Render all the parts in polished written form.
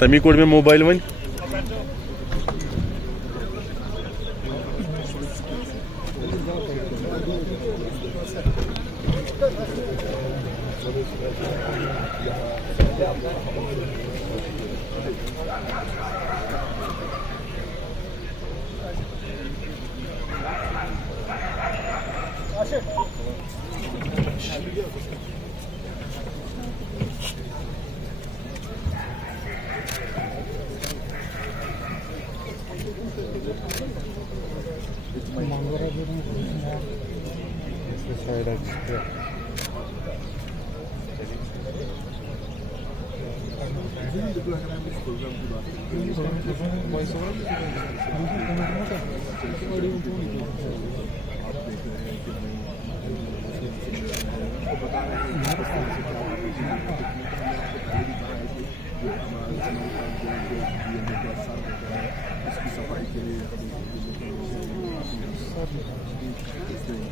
तमी कोड में mobile one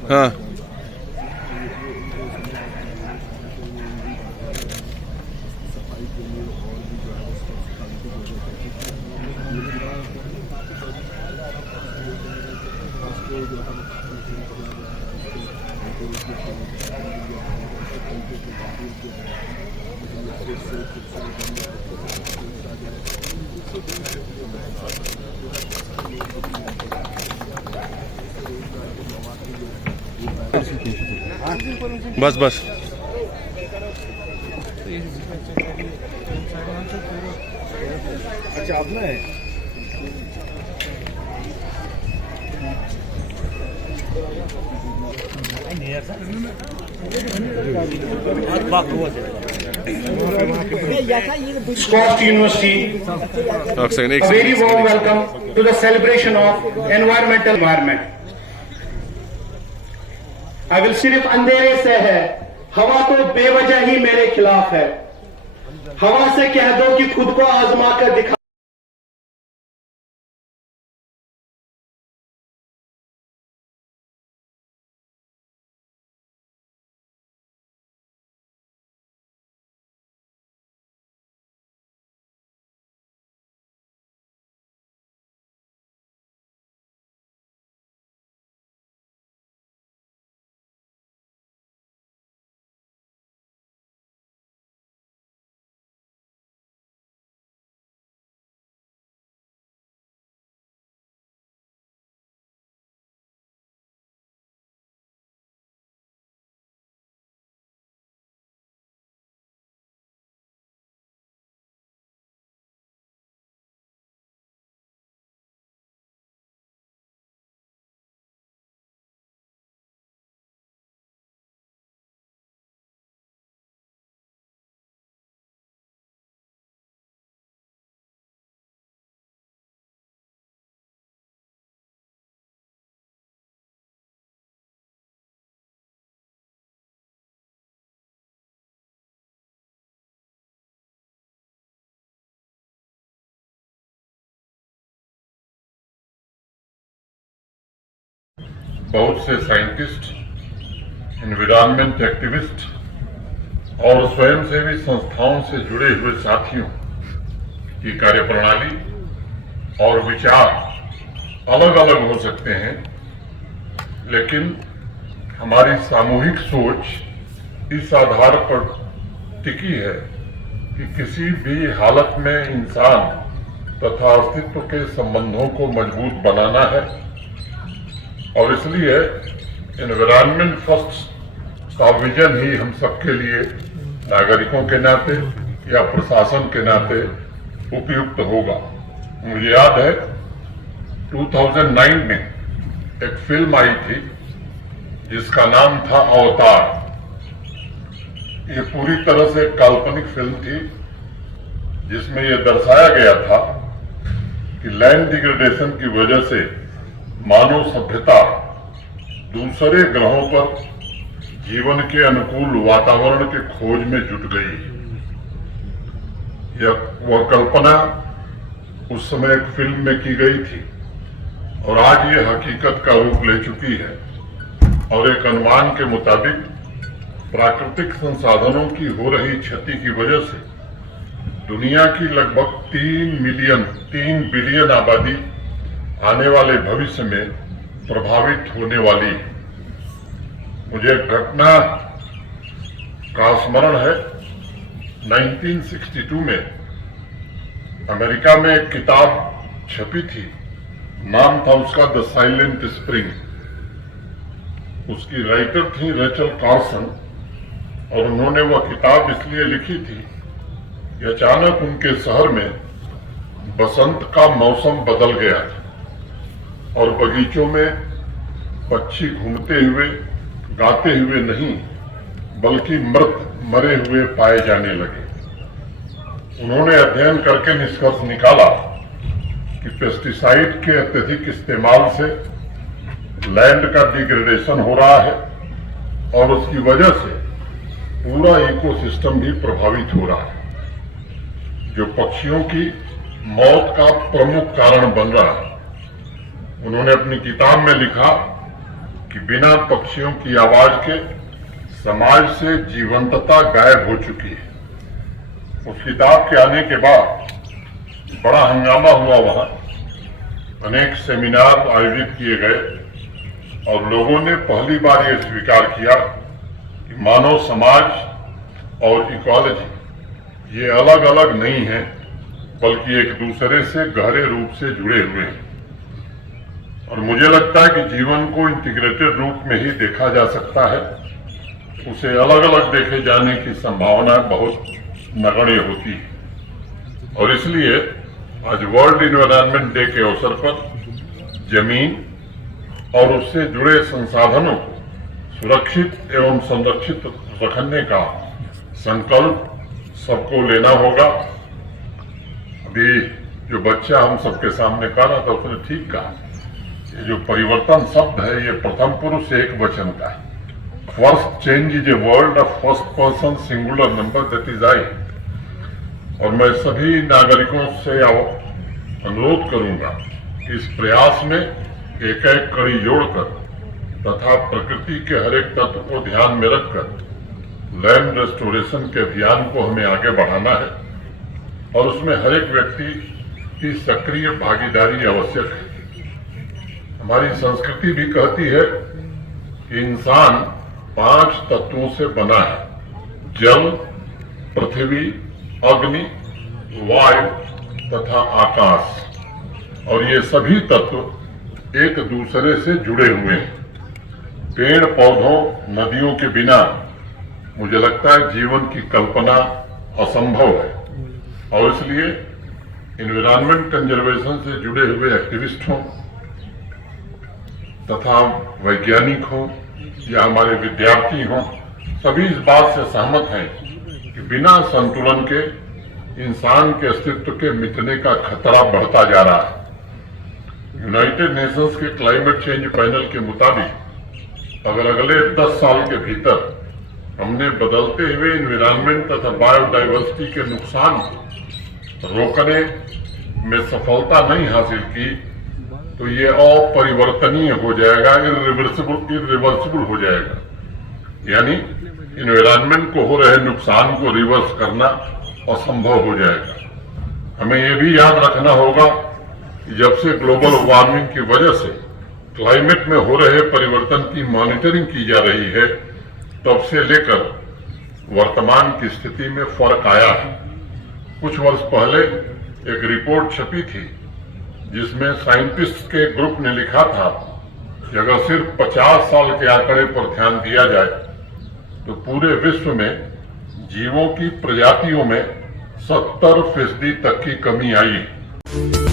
हाँ बस बस अच्छा आपने Scott University, a very warm welcome to the celebration of environment. अगर सिर्फ अंधेरे से है, हवा तो बेवजह ही मेरे खिलाफ है। हवा से कह दो कि खुद को आजमा कर दिखा। बहुत से साइंटिस्ट, एनवायरमेंट एक्टिविस्ट और स्वयंसेवी संस्थाओं से जुड़े हुए साथियों की कार्यप्रणाली और विचार अलग अलग हो सकते हैं, लेकिन हमारी सामूहिक सोच इस आधार पर टिकी है कि किसी भी हालत में इंसान तथा अस्तित्व के संबंधों को मजबूत बनाना है और इसलिए एनवायरमेंट फर्स्ट का विजन ही हम सबके लिए नागरिकों के नाते या प्रशासन के नाते उपयुक्त होगा। मुझे याद है 2009 में एक फिल्म आई थी जिसका नाम था अवतार। ये पूरी तरह से काल्पनिक फिल्म थी जिसमें यह दर्शाया गया था कि लैंड डिग्रेडेशन की वजह से मानव सभ्यता दूसरे ग्रहों पर जीवन के अनुकूल वातावरण के खोज में जुट गई। वह कल्पना उस समय एक फिल्म में की गई थी और आज ये हकीकत का रूप ले चुकी है और एक अनुमान के मुताबिक प्राकृतिक संसाधनों की हो रही क्षति की वजह से दुनिया की लगभग 3 बिलियन आबादी आने वाले भविष्य में प्रभावित होने वाली है। मुझे एक घटना का स्मरण है। 1962 में अमेरिका में एक किताब छपी थी, नाम था उसका द साइलेंट स्प्रिंग। उसकी राइटर थी रेचल कार्सन और उन्होंने वह किताब इसलिए लिखी थी कि अचानक उनके शहर में बसंत का मौसम बदल गया था और बगीचों में पक्षी घूमते हुए गाते हुए नहीं बल्कि मरे हुए पाए जाने लगे। उन्होंने अध्ययन करके निष्कर्ष निकाला कि पेस्टिसाइड के अत्यधिक इस्तेमाल से लैंड का डिग्रेडेशन हो रहा है और उसकी वजह से पूरा इकोसिस्टम भी प्रभावित हो रहा है, जो पक्षियों की मौत का प्रमुख कारण बन रहा है। उन्होंने अपनी किताब में लिखा कि बिना पक्षियों की आवाज के समाज से जीवंतता गायब हो चुकी है। उस किताब के आने के बाद बड़ा हंगामा हुआ, वहां अनेक सेमिनार आयोजित किए गए और लोगों ने पहली बार यह स्वीकार किया कि मानव समाज और इकोलॉजी ये अलग अलग नहीं है बल्कि एक दूसरे से गहरे रूप से जुड़े हुए हैं। और मुझे लगता है कि जीवन को इंटीग्रेटेड रूप में ही देखा जा सकता है, उसे अलग अलग देखे जाने की संभावना बहुत नगण्य होती है। और इसलिए आज वर्ल्ड इन्वायरमेंट डे के अवसर पर जमीन और उससे जुड़े संसाधनों को सुरक्षित एवं संरक्षित रखने का संकल्प सबको लेना होगा। अभी जो बच्चा हम सबके सामने कह रहा था उसने ठीक कहा, ये जो परिवर्तन शब्द है ये प्रथम पुरुष एक वचन का है। First change is a word of first person singular number that is I. और मैं सभी नागरिकों से अनुरोध करूंगा कि इस प्रयास में एक एक कड़ी जोड़कर तथा प्रकृति के हर एक तत्व को ध्यान में रखकर लैंड रेस्टोरेशन के अभियान को हमें आगे बढ़ाना है और उसमें हर एक व्यक्ति की सक्रिय भागीदारी आवश्यक है। हमारी संस्कृति भी कहती है कि इंसान 5 तत्वों से बना है, जल, पृथ्वी, अग्नि, वायु तथा आकाश। और ये सभी तत्व एक दूसरे से जुड़े हुए हैं। पेड़ पौधों, नदियों के बिना मुझे लगता है जीवन की कल्पना असंभव है। और इसलिए एनवायरमेंट कंजर्वेशन से जुड़े हुए एक्टिविस्ट हों तथा वैज्ञानिक हों या हमारे विद्यार्थी हों, सभी इस बात से सहमत हैं कि बिना संतुलन के इंसान के अस्तित्व के मिटने का खतरा बढ़ता जा रहा है। यूनाइटेड नेशंस के क्लाइमेट चेंज पैनल के मुताबिक अगर अगले 10 साल के भीतर हमने बदलते हुए एनवायरमेंट तथा बायोडाइवर्सिटी के नुकसान को रोकने में सफलता नहीं हासिल की तो ये अपरिवर्तनीय हो जाएगा, इरिवर्सिबल हो जाएगा। यानी एनवायरमेंट को हो रहे नुकसान को रिवर्स करना असंभव हो जाएगा। हमें यह भी याद रखना होगा कि जब से ग्लोबल वार्मिंग की वजह से क्लाइमेट में हो रहे परिवर्तन की मॉनिटरिंग की जा रही है, तब से लेकर वर्तमान की स्थिति में फर्क आया है। कुछ वर्ष पहले एक रिपोर्ट छपी थी जिसमें साइंटिस्ट के ग्रुप ने लिखा था कि अगर सिर्फ 50 साल के आंकड़े पर ध्यान दिया जाए तो पूरे विश्व में जीवों की प्रजातियों में 70% तक की कमी आई।